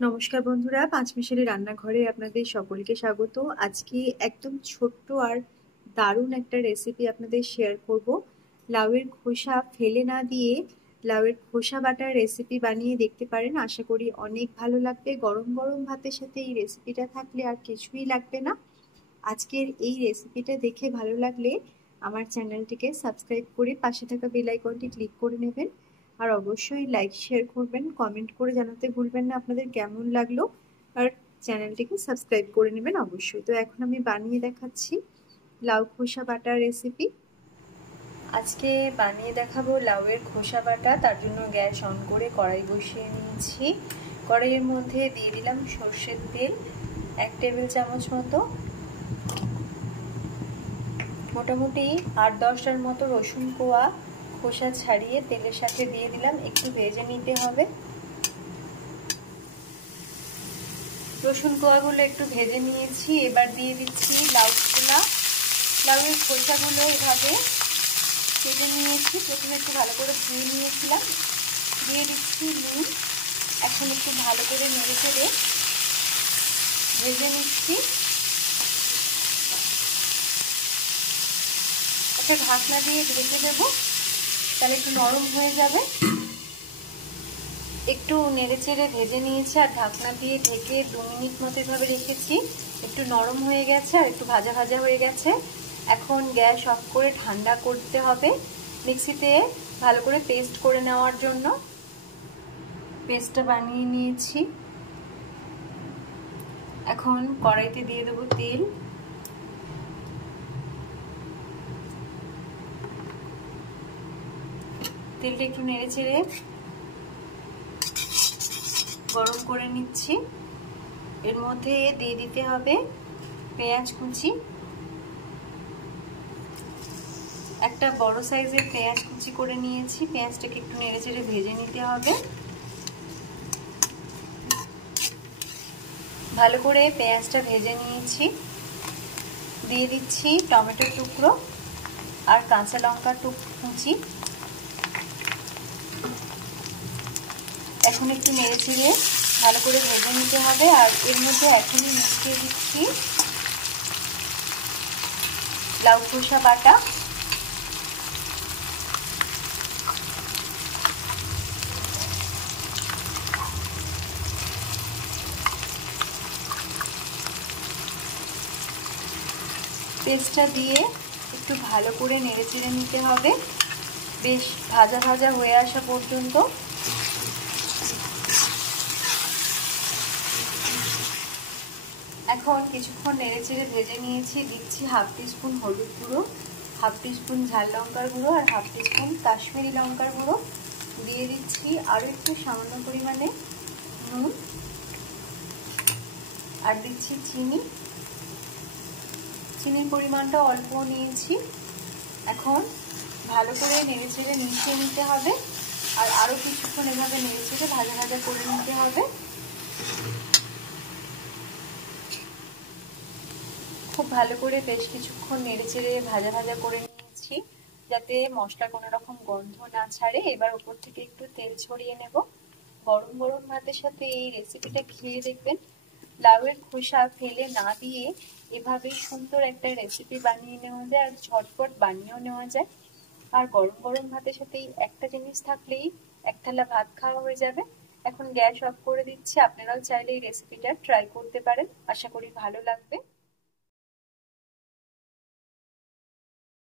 নমস্কার বন্ধুরা, পাঁচমিশালি রান্নাঘরে আপনাদের সকলকে স্বাগত। আজকে একদম ছোট্ট আর দারুণ একটা রেসিপি আপনাদের শেয়ার করব। লাউয়ের খোসা ফেলে না দিয়ে লাউয়ের খোসা বাটার রেসিপি বানিয়ে দেখতে পারেন। আশা করি অনেক ভালো লাগবে। গরম গরম ভাতের সাথে এই রেসিপিটা থাকলে আর কিছুই লাগবে না। আজকের এই রেসিপিটা দেখে ভালো লাগলে আমার চ্যানেলটিকে সাবস্ক্রাইব করে পাশে থাকা বেল আইকনটি ক্লিক করে নেবেন। আর অবশ্যই লাইক শেয়ার করবেন, কমেন্ট করে জানাতে ভুলবেন না আপনাদের কেমন লাগলো। আর চ্যানেলটিকে সাবস্ক্রাইব করে নেবেন অবশ্যই। তো এখন আমি বানিয়ে দেখাচ্ছি লাউ খোসা বাটা রেসিপি। আজকে বানিয়ে দেখাবো লাউয়ের খোসা বাটা। তার জন্য গ্যাস অন করে কড়াই বসিয়ে নিয়েছি। কড়াইয়ের মধ্যে দিয়ে দিলাম সর্ষের তেল 1 টেবিল চামচ মতো। মোটামুটি 8-10টার মতো রসুন কোয়া খোসা ছাড়িয়ে তেলের সাথে দিয়ে দিলাম। একটু ভেজে নিতে হবে। রসুন কোয়াগুলো একটু ভেজে নিয়েছি। এবার দিয়ে দিচ্ছি লাউয়ের খোসাগুলো এভাবে কেটে নিয়েছি। প্রথমে একটু ভালো করে ধুয়ে নিয়েছিলাম। দিয়ে দিচ্ছি নুন। এখন একটু ভালো করে নেড়ে চেড়ে ভেজে নিচ্ছি। একটা ঢাকনা দিয়ে ঢেকে দেবো, তাহলে একটু নরম হয়ে যাবে। একটু নেড়ে চেড়ে ভেজে নিয়েছি আর ঢাকনা দিয়ে ঢেকে 2 মিনিট মতো এভাবে রেখেছি। একটু নরম হয়ে গেছে আর একটু ভাজা ভাজা হয়ে গেছে। এখন গ্যাস অফ করে ঠান্ডা করতে হবে মিক্সিতে ভালো করে পেস্ট করে নেওয়ার জন্য। পেস্টটা বানিয়ে নিয়েছি। এখন কড়াইতে দিয়ে দেবো তেল। তেলটা একটু নেড়ে চেড়ে গরম করে নিচ্ছি। এর মধ্যে দিয়ে দিতে হবে পেঁয়াজ কুচি। একটা বড় সাইজের পেঁয়াজ কুচি করে নিয়েছি। পেঁয়াজটাকে একটু নেড়ে চেড়ে ভেজে নিতে হবে। ভালো করে পেঁয়াজটা ভেজে নিয়েছি। দিয়ে দিচ্ছি টমেটোর টুকরো আর কাঁচা লঙ্কার কুচি। এখন একটু নেড়ে চেড়ে ভালো করে ভেজে নিতে হবে। আর এর মধ্যে এখনই মিশিয়ে দিচ্ছি লাউ খোসা বাটা। পেস্টটা দিয়ে একটু ভালো করে নেড়ে চেড়ে নিতে হবে বেশ ভাজা ভাজা হয়ে আসা পর্যন্ত। এখন কিছুক্ষণ নেড়ে চেড়ে ভেজে নিয়েছি। দিচ্ছি 1/2 টিস্পুন হলুদ গুঁড়ো, 1/2 টিস্পুন ঝাল লঙ্কার গুঁড়ো আর 1/2 টিস্পুন কাশ্মীরি লঙ্কার গুঁড়ো। দিয়ে দিচ্ছি আরও একটু সামান্য পরিমাণে নুন আর দিচ্ছি চিনি। চিনির পরিমাণটা অল্প নিয়েছি। এখন ভালো করে নেড়ে চেড়ে মিশিয়ে নিতে হবে আর আরও কিছুক্ষণ এভাবে নেড়ে চেড়ে ভাজা ভাজা করে নিতে হবে। খুব ভালো করে বেশ কিছুক্ষণ নেড়ে চেড়ে ভাজা ভাজা করে নিয়েছি যাতে মশলা কোনো রকম গন্ধ না ছাড়ে। এবার উপর থেকে একটু তেল ছড়িয়ে নেব। গরম গরম ভাতের সাথে এই রেসিপিটা খেয়ে দেখবেন। লাউয়ের খোসা ফেলে না দিয়ে এভাবে সুন্দর একটা রেসিপি বানিয়ে নেওয়া যায় আর ঝটপট বানিয়েও নেওয়া যায়। আর গরম গরম ভাতের সাথে একটা জিনিস থাকলেই এক থালা ভাত খাওয়া হয়ে যাবে। এখন গ্যাস অফ করে দিচ্ছি। আপনারাও চাইলে এই রেসিপিটা ট্রাই করতে পারেন। আশা করি ভালো লাগবে।